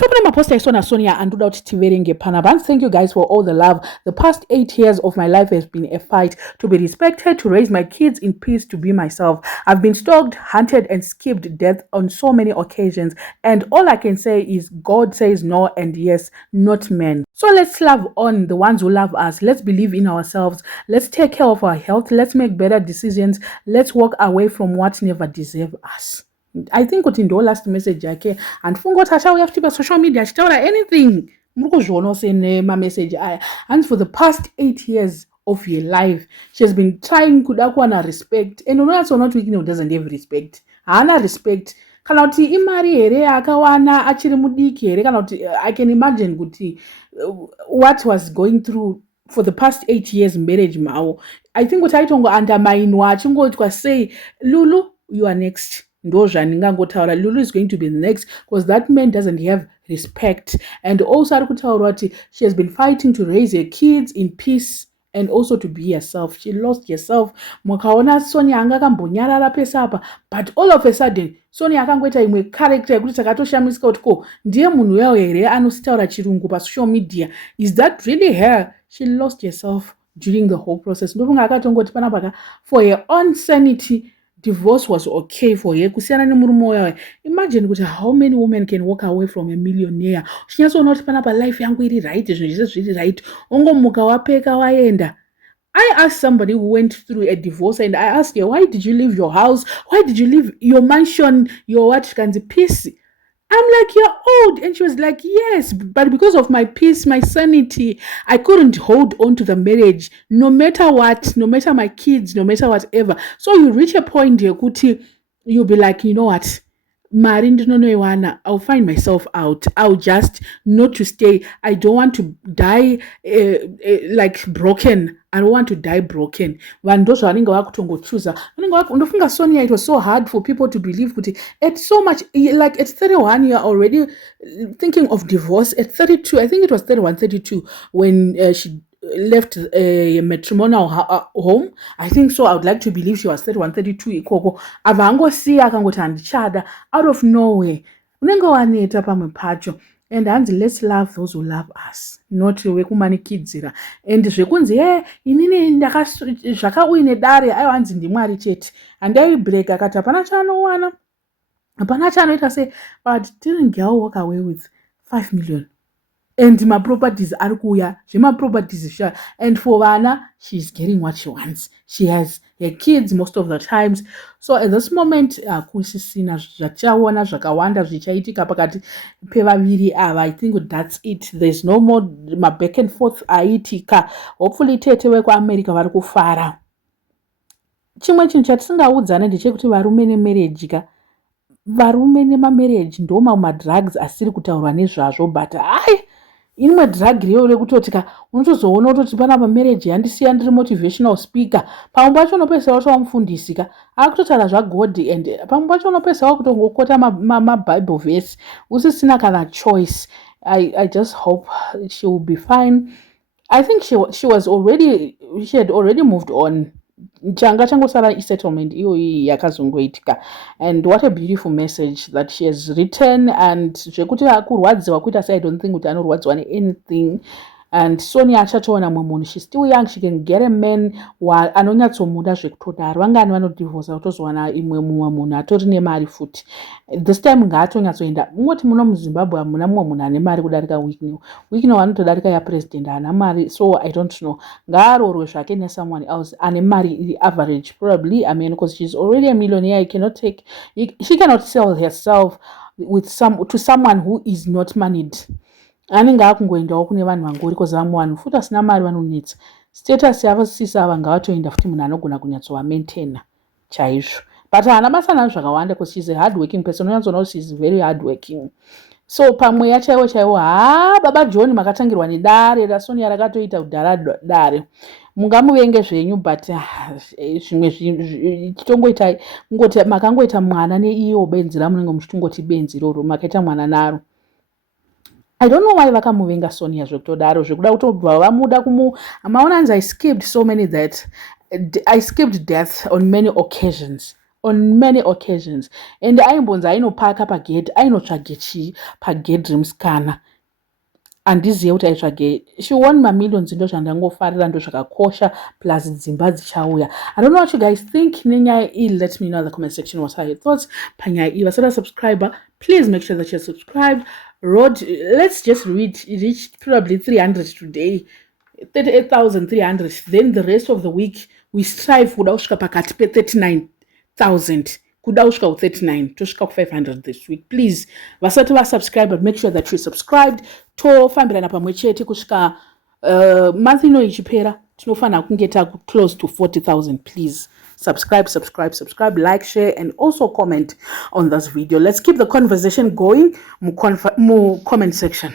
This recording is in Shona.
Topana maposta isona Sonia and do out tiverenge panabans. Thank you guys for all the love. The past 8 years of my life has been a fight to be respected, to raise my kids in peace, to be myself. I've been stalked, hunted, and skipped death on so many occasions. And all I can say is God says no and yes, not men. So let's love on the ones who love us. Let's believe in ourselves. Let's take care of our health. Let's make better decisions. Let's walk away from what never deserves us. I think kuti ndo last message yake andifunga kuti achauya futi pasocial media achitaura anything muri kuzviona semamessage aya. And for the past 8 years of your life she has been trying kuda kuwana respect, and unonyatsoona kuti Weekend doesn't have respect. Haana respect kana kuti imari here akawana achiri mudiki here kana kuti I can imagine kuti what was going through for the past 8 years marriage mavo. I think kuti aitongo underminewa achingotwa say Lulu you are next. Lulu is going to be the next because that man doesn't have respect. And also she has been fighting to raise her kids in peace and also to be herself. She lost herself. Mukaona Sonia angakambonyarara pesapa, but all of a sudden Sonia akangoita imwe character yekuti takatoshamisika kuti ko ndiye munhu yawo here anositaura chirungu pasocial media. Is that really her? She lost herself during the whole process. Ndofunga akatongoti panapa for her own sanity divorce was okay for her kusiyana nemurume wayo. Imagine kuti how many women can walk away from a millionaire. Uchinyasoona kuti panapa life yangu iri right, zvinhu zvese zviri right, ongomuka wapeka waenda. I asked somebody who went through a divorce and I asked her, why did you leave your house? Why did you leave your mansion, your what, kanzi peace? I'm like, you're old. And she was like, yes, but because of my peace, my sanity, I couldn't hold on to the marriage, no matter what, no matter my kids, no matter whatever. So you reach a point, you'll be like, you know what? I'll find myself out. I'll just not to stay. I don't want to die like broken. I don't want to die broken. Sonia, it was so hard for people to believe at so much, like at 31 you're already thinking of divorce. At 32, I think it was 31, 32 when she left a matrimonial home. I think so. I would like to believe she was 31, 32 ikoko. Avangosi akangoti andichada out of nowhere. Unenge waneta pamwe pacho. And let's love those who love us, not wekumanikidzira. And zvekunzi inini zvakauine dare aiwanzi ndimwari chete andaibreka akati hapana chaanowana hapana chaanoita sei, but didn't girl walk away with 5 million and my properties are kuya zvema properties sha, and for vana she's getting what she wants. She has her kids most of the times. So at this moment kusisina zvachaona zvakawanda zvichaitika pakati pevaviri ava. I think that's it. There's no more back and forth aitika. Hopefully tete wekuAmerica vari kufara. Chimwe chinhu chatisingaudzana ndechekuti varume nemarriage ka varume nemamarriage ndo madrugs asiri kutaurwa nezvazvo, but imwe drug riyo rekutotika unotozoona kutoti panapa marriage yandisiya ndiri motivational speaker, pamwe pacho unopedzisa kuti wamufundisi ka akutotaura zvagod, and pamwe pacho unopedzisa kutongokota mabible verse usisina kana choice. I just hope she will be fine. I think she had already moved on. Changa changosara settlement iyo yakazongoitika, and what a beautiful message that she has written. And zvekuti kurwadziwa kuita sei, I don't think kuti anorwadziwa anything. And Sonia achatoona mumwe munhu, she's still young, she can get a man anonyatsomuda zvekutodaro. Vangani vanodivorsa kutozowana imwe mumwe munhu atori nemari futi. This time ngaatonyatsoenda. Mungoti muno muZimbabwe hamuna mumwe munhu ane mari kudarika Weekend vanotodarika yapresident haana mari, so I don't know. Ngaaroorwe zvake nesomeone else ane mari average, probably a man, because she's already a millionaire. She cannot sell herself to someone who is not moneyed. Anenge akungoendawo kune vanhu vangori because vamwe vanhu futi asina mari vanonetsa. Status yavo sisa ava ngavatoenda futi munhu anogona kunyatsova maintaina chaizvo, but haana basa nayo zvakawanda because she's a hard working person. Unyanzona kuti she's very hard working. So pamweya chaiwo baba John makatangirwa nedare raSonia rakatoita kudhara dare, mungamuvenge zvenyu, but zvimwe chitongoitai ngoti makangoita mwana neiyo benzi ramunenge muchitongoti benzi roro makaita mwana naro. I don't know why vakamuvenga Sonia zvekutodaro zvekuda kutobva vamuda maona I skipped so many that I skipped death on many occasions. on many occasions. And aimbonzi ainopaka pagedhi ainotsvage chii pagedhi musikana handizive kuti aitsvage. She won mamillions ndo zvandangofarira ndo zvakakosha plus dzimba dzichauya. I don't know what you guys think nenyaya iyi. Let me know in the comment section what are your thoughts panyaya iyi. Vasati subscriber, please make sure that you're subscribed. Let's just reach probably 300 today, 38,300. Then the rest of the week we strive kuda kusvika pakati pe 39,000 kuda kusvika ku39 tosvika ku500 this week. Please vasati vasubscribe, but make sure that you subscribed. Tofambirana pamwe chete kusvika month ino ichipera tinofanira kunge close to 40,000. Please subscribe, like, share, and also comment on this video. Let's keep the conversation going mu comment section.